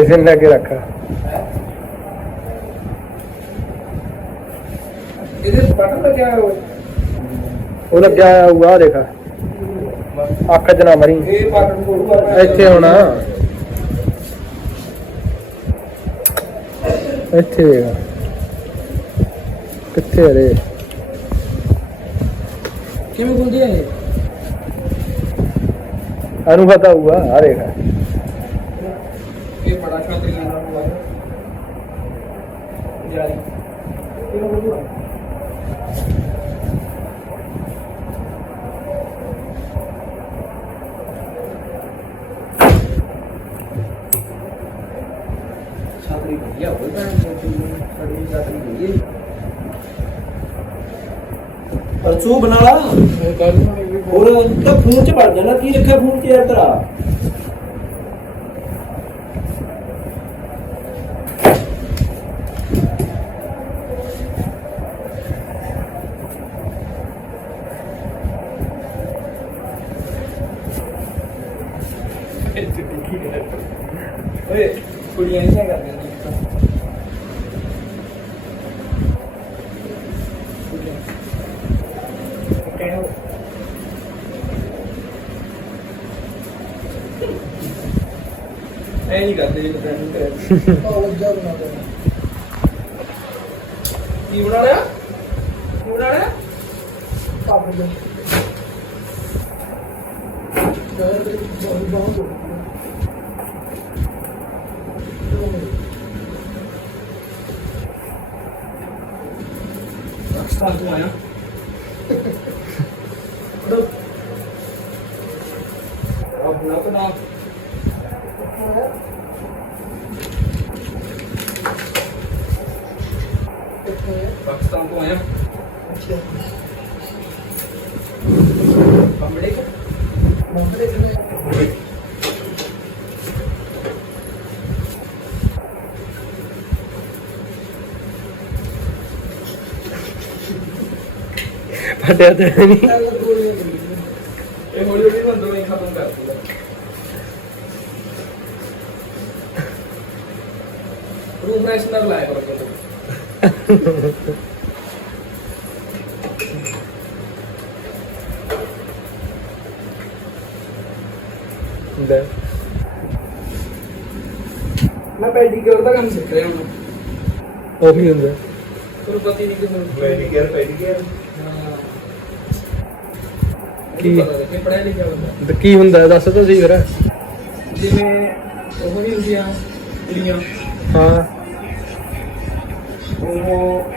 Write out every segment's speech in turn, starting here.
ਇਸੇ ਨੂੰ ਲੈ ਕੇ ਰੱਖ। ਇਹਦੇ ਬਟਨ ਲੱਗਿਆ ਹੋਇਆ ਓਏ। ਉਹ ਲੱਗਿਆ ਹੋਇਆ ਦੇਖ। ਅੱਖ ਚ ਨਾ ਮਰੀ। ਇੱਥੇ ਹੋਣਾ। ਇੱਥੇ ਵੇਖ ਕਿੱਥੇ ਰੇ? ਕਿਵੇਂ ਖੁੱਲਦੀ ਹੈ ਇਹ? ਅਨੂ ਪਤਾ ਹੋਊਗਾ ਆ ਦੇਖ। ਇਹ ਬੜਾ ਛਾਤਰੀਆਂ ਨਾਲ ਹੋਇਆ ਜਾਰੀ ਕਿਵੇਂ ਖੁੱਲੂਗਾ ਛਾਤਰੀ ਵਧੀਆ ਹੋਈ ਭੈਣ ਦੀ ਸਾਡੀ ਛਾਤਰੀ ਹੋਈ ਅਰਸੂ ਬਣਾ ਲਾ ਹੋਰ ਤਾਂ ਫੋਨ 'ਚ ਵੜ ਜਾਣਾ ਕੀ ਰੱਖਿਆ ਫੋਨ 'ਚ ਯਾਰ ਤੇਰਾ ਓਏ, ਕੁੜੀਆਂ ਨਹੀਂ ਕਰਦੀਆਂ ਐ ਨਹੀਂ ਕਰਦੇ ਜੀ ਪਤਾ ਨਹੀਂ ਕਰੇ ਕੀ ਬਣਾ ਲਿਆ? ਕੀ ਬਣਾ 아, 좋아요. 구독. 아, 몰랐구나. 박수 한번 해요. ਫਟਿਆ ਤੇ ਨਹੀਂ ਇਹ ਹੌਲੀ ਹੌਲੀ ਨਾ ਅੰਦਰੋਂ ਹੀ ਖਤਮ ਕਰ ਦੂਗਾ ਰੂਮ ਫਰੈਸ਼ਨਰ ਲਾਇਆ ਕਰੋ ਲੈ। ਮੈਂ ਪੈਡੀਕਿਉਰ ਦਾ ਕੰਮ ਸਿੱਖ ਰਿਹਾ ਹਾਂ। ਉਹੀ ਹੁੰਦਾ। ਤੁਹਾਨੂੰ ਪਤਾ ਨਹੀਂ ਕਿ ਪੈਡੀਕੇਅਰ ਹਾਂ ਕੀ? ਪੜਿਆ ਲਿਖਿਆ ਬੰਦਾ। ਤੇ ਕੀ ਹੁੰਦਾ ਦੱਸ ਤਾਂ ਸਹੀ ਫਿਰ। ਜਿਵੇਂ ਉਹ ਨਹੀਂ ਹੁੰਦੀਆਂ ਕੁੜੀਆਂ। ਹਾਂ। ਉਹ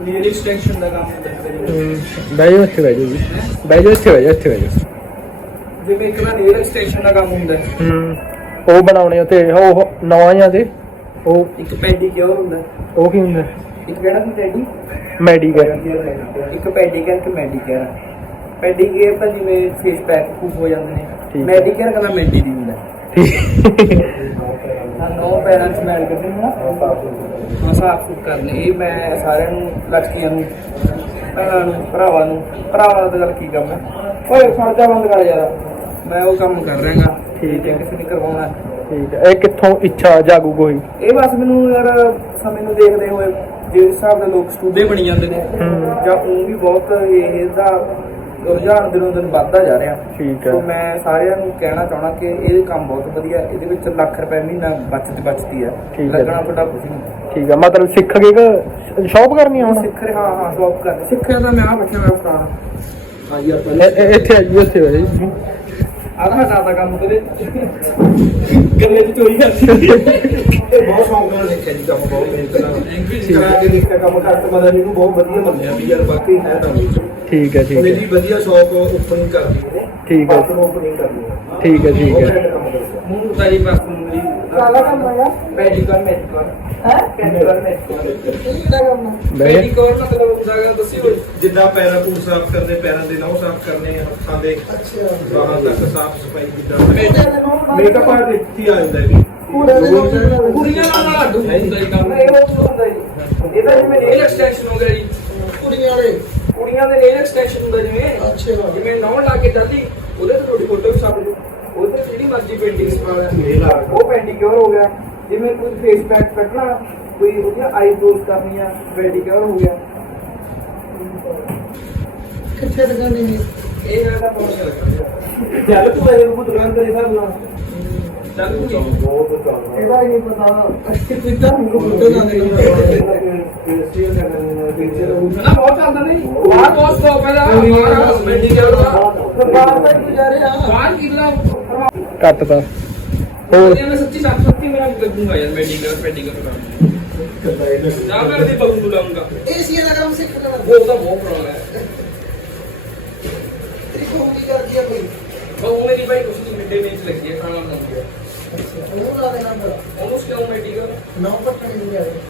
ਨੀਲ ਐਕਸਟੈਂਸ਼ਨ ਦਾ ਕੰਮ ਹੁੰਦਾ ਹੈ। ਹਮ, ਬਹਿ ਜਾਓ ਇੱਥੇ ਬਹਿ ਜਾਓ ਜੀ। ਬਹਿ ਜਾਓ ਇੱਥੇ ਬਹਿ ਜਾਓ ਇੱਥੇ ਬਹਿ ਜਾਓ। ਜਿਵੇਂ ਇੱਕ ਨਾ ਨੀਲ ਐਕਸਟੈਂਸ਼ਨ ਦਾ ਕੰਮ ਹੁੰਦਾ ਹੈ। ਹਮ, ਉਹ ਬਣਾਉਣੇ ਤੇ ਉਹ ਨਵਾਂ ਜਾਂ ਤੇ ਉਹ ਇੱਕ ਪੈਡੀਕਿਉਰ ਹੁੰਦਾ ਹੈ। ਉਹ ਕੀ ਹੁੰਦਾ ਇੱਕ ਕਿਹੜਾ ਸੀ ਟੈਡੀ ਮੈਡੀਕਲ ਇੱਕ ਪੈਡੀਕੇਅਰ ਇੱਕ ਮੈਡੀਕੇਅਰ ਤਾਂ ਜਿਵੇਂ ਫੇਸ ਪੈਕ ਖੂਬ ਹੋ ਜਾਂਦੇ ਨੇ। ਮੈਡੀਕੇਅਰ ਕਹਿੰਦਾ ਮੈਡੀ ਦੀ ਹੁੰਦਾ। ਹਾਂ ਨੋ ਪੈਰੈਂਟਸ ਮੈਲ ਕਰਦੇ ਹਾਂ ਹਾਂ ਸਾਫ਼ ਸੁਥ ਕਰਨੇ ਇਹ ਮੈਂ ਸਾਰਿਆਂ ਨੂੰ ਲੜਕੀਆਂ ਨੂੰ ਭੈਣਾਂ ਨੂੰ ਭਰਾਵਾਂ ਨੂੰ ਭਰਾਵਾਂ ਦਾ ਗੱਲ ਕੀ ਕੰਮ ਹੈ? ਓਏ ਖਰਚਾ ਬੰਦ ਕਰ ਯਾਰ। ਮੈਂ ਉਹ ਕੰਮ ਕਰ ਰਿਹਾਗਾ। ਠੀਕ ਹੈ। ਕਿਸੇ ਨੇ ਕਰਵਾਉਣਾ। ਠੀਕ ਹੈ। ਇਹ ਕਿੱਥੋਂ ਇੱਛਾ ਜਾਗੂ ਕੋਈ? ਇਹ ਬਸ ਮੈਨੂੰ ਯਾਰ ਸਮੇਂ ਨੂੰ ਦੇਖਦੇ ਹੋਏ ਜਿਸ ਹਿਸਾਬ ਦੇ ਲੋਕ ਸਟੂਡੇ ਬਣੀ ਜਾਂਦੇ ਨੇ। ਜਾਂ ਉਹ ਵੀ ਬਹੁਤ ਇਹ ਇਹਦਾ ਰੁਝਾਨ ਦਿਨੋਂ ਦਿਨ ਵੱਧਦਾ ਜਾ ਰਿਹਾ। ਠੀਕ ਹੈ। ਸੋ ਮੈਂ ਸਾਰਿਆਂ ਨੂੰ ਕਹਿਣਾ ਚਾਹਣਾ ਕਿ ਇਹ ਕੰਮ ਬਹੁਤ ਵਧੀਆ ਇਹਦੇ ਵਿੱਚ ਲੱਖ ਰੁਪਏ ਮਹੀਨਾ ਬਚਤ ਬਚਦੀ ਹੈ। ਠੀਕ ਹੈ। ਲੱਗਣਾ ਤੁਹਾਡਾ ਕੁਝ ਨਹੀਂ। ਠੀਕ ਹੈ। ਮਤਲਬ ਸਿੱਖ ਗਏ ਕਿ ਸ਼ੌਪ ਕਰਨੀ ਆ ਹੁਣ? ਸਿੱਖ ਰਿਹਾ ਹਾਂ ਹਾਂ ਸ਼ੌਪ ਕਰ ਸਿੱਖਿਆ ਤਾਂ ਮੈਂ ਆ ਬੈਠਾ ਮੈਂ ਉਸਤਾਦ ਹਾਂ। ਇਹ- ਇਹ- ਇੱਥੇ ਇੱਥੇ ਜਾਓ ਜੀ। ਆਦਾ ਹਟਾਤਾ ਕੰਮ ਤੇਰੇ ਗੱਲੇ ਚ ਚੋਰੀ ਕਰਦੀ ਇਹ ਬਹੁਤ ਸ਼ੌਂਕ ਨਾਲ ਦੇਖਿਆ ਜੀ ਕੰਮ ਬਹੁਤ ਮਿਹਨਤ ਨਾਲ। ਕਰਾ ਕੇ ਦੇਖਿਆ ਕੰਮ ਕਸਟਮਰ ਦਾ ਮੈਨੂੰ ਬਹੁਤ ਵਧੀਆ ਮੰਨਿਆ ਵੀ ਯਾਰ ਬਾਕੀ ਹੈ ਤਾਂ ਨਹੀਂ। ਠੀਕ ਹੈ ਠੀਕ ਹੈ। ਜੀ ਵਧੀਆ ਸ਼ੌਪ ਓਪਨਿੰਗ ਕਰਦੀ ਠੀਕ ਹੈ। ਓਪਨਿੰਗ ਕਰਦੀ ਹੈ। ਠੀਕ ਹੈ ਠੀਕ ਹੈ। ਮੂੰਹ ਤਾਂ ਜੀ ਬਸ ਕਾਲਾ ਕੰਮ ਹੈਗਾ ਮੈਡੀਕਲ ਮੈਡੀਕਲ ਹੈ ਮੈਡੀਕਲ ਮੈਡੀਕਲ ਜਾ। ਮੈਡੀਕਲ ਮਤਲਬ ਹੁੰਦਾ ਹੈ ਦੱਸਿਓ ਜਿੱਦਾਂ ਪੈਰਾਂ ਪੂਰ ਸਾਫ਼ ਕਰਨੇ ਪੈਰਾਂ ਦੇ ਨਹੁੰ ਸਾਫ਼ ਕਰਨੇ ਹੱਥਾਂ ਦੇ ਬਾਹਾਂ ਤੱਕ ਸਾਫ਼ ਸਫ਼ਾਈ ਜਿੱਦਾਂ ਮੇਕਅਪ ਆਰਟਿਸਟ ਹੀ ਆ ਜਾਂਦਾ ਹੈ ਕੁੜੀਆਂ ਨਾਲ ਅੱਡ ਹੁੰਦਾ ਜੀ। ਕੰਮ ਇਹ ਬਹੁਤ ਹੁੰਦਾ ਜੀ। ਇਹਦਾ ਜਿਵੇਂ ਨੇਲ ਐਕਸਟੈਂਸ਼ਨ ਹੋ ਗਿਆ ਜੀ। ਕੁੜੀਆਂ ਵਾਲੇ ਕੁੜੀਆਂ ਦੇ ਨੇਲ ਐਕਸਟੈਂਸ਼ਨ ਹੁੰਦਾ ਜਿਵੇਂ ਅੱਛਾ। ਜਿਵੇਂ ਨੌਂ ਲਾ ਕੇ ਚੱਲਦੀ ਉਹਦੇ ਤੇ ਤੁਹਾਡੀ ਫੋਟੋ ਵੀ ਛਾਪ ਦਿਓ ਉਹ ਤੇ ਜਿਹੜੀ ਮਰਜ਼ੀ ਪੇਂਟਿੰਗ ਸਪਾ ਉਹ ਪੈਡੀਕਿਉਰ ਹੋ ਗਿਆ? ਜਿਵੇਂ ਕੋਈ ਫੇਸ ਪੈਕ ਕੱਟਣਾ ਕੋਈ ਉਹਦੀ ਆਈਬ੍ਰੋਜ਼ ਕਰਨੀਆਂ ਪੈਡੀਕਿਉਰ ਹੋ ਗਿਆ? ਕਿੱਥੇ ਦੁਕਾਨ ਦੀ ਇਹ ਗੱਲ ਦਾ ਬਹੁਤ ਲੱਗਦਾ ਜਦ ਤੂੰ ਇਹ ਨੂੰ ਦੁਕਾਨ ਤੇ ਹਿਸਾਬ ਨਾਲ। ਚੱਲ ਤੂੰ ਇਹਦਾ ਹੀ ਨਹੀਂ ਪਤਾ ਕਿੱਦਾਂ ਮੈਨੂੰ ਬੁੱਢੇ ਜਾਂਦੇ ਨਾ ਬਹੁਤ ਚੱਲਦਾ ਨਹੀਂ ਬਾਹਰ ਬਹੁਤ ਸਕੋਪ ਹੈ ਦਾ ਪੈਡੀਕਿਉਰ ਦਾ ਬਾਹਰ ਹੀ ਜਾ ਰਿਹਾ ਬਾਹਰ ਕਿਲਾ ਘੱਟ ਤਾਂ। ਹੋਰ? ਮੈਂ ਸੱਚੀ ਸੱਚ ਸੱਚੀ ਮੇਰਾ ਲੱਗੂਗਾ ਯਾਰ ਪੈਡੀਕਿਉਰ ਪੈਡੀਕਿਉਰ ਦਾ ਜਾ ਮੈਂ ਤੇ ਬਗੂ ਲਾਉਂਗਾ ਏਸੀ ਦਾ ਕੰਮ ਸਿੱਖ ਲੈਣਾ ਉਹ ਤਾਂ ਬਹੁਤ ਪ੍ਰੋਬਲਮ ਹੈ ਤੇਰੀ ਕੋਲ ਕੀ ਕਰਦੀ ਆ ਕੋਈ? ਉਹ ਮੇਰੀ ਭਾਈ ਕੁਛ ਨਹੀਂ ਮਿੱਡੇ ਵਿੱਚ ਲੱਗੀ ਹੈ ਖਾਣਾ ਬਣਾਉਂਦੀ ਹੈ ਉਹ ਲਾ ਦੇਣਾ ਉਹਨੂੰ ਕਿਉਂ ਮੈਡੀਕਲ ਨੌ ਪੱਟਣ ਨਹੀਂ ਆ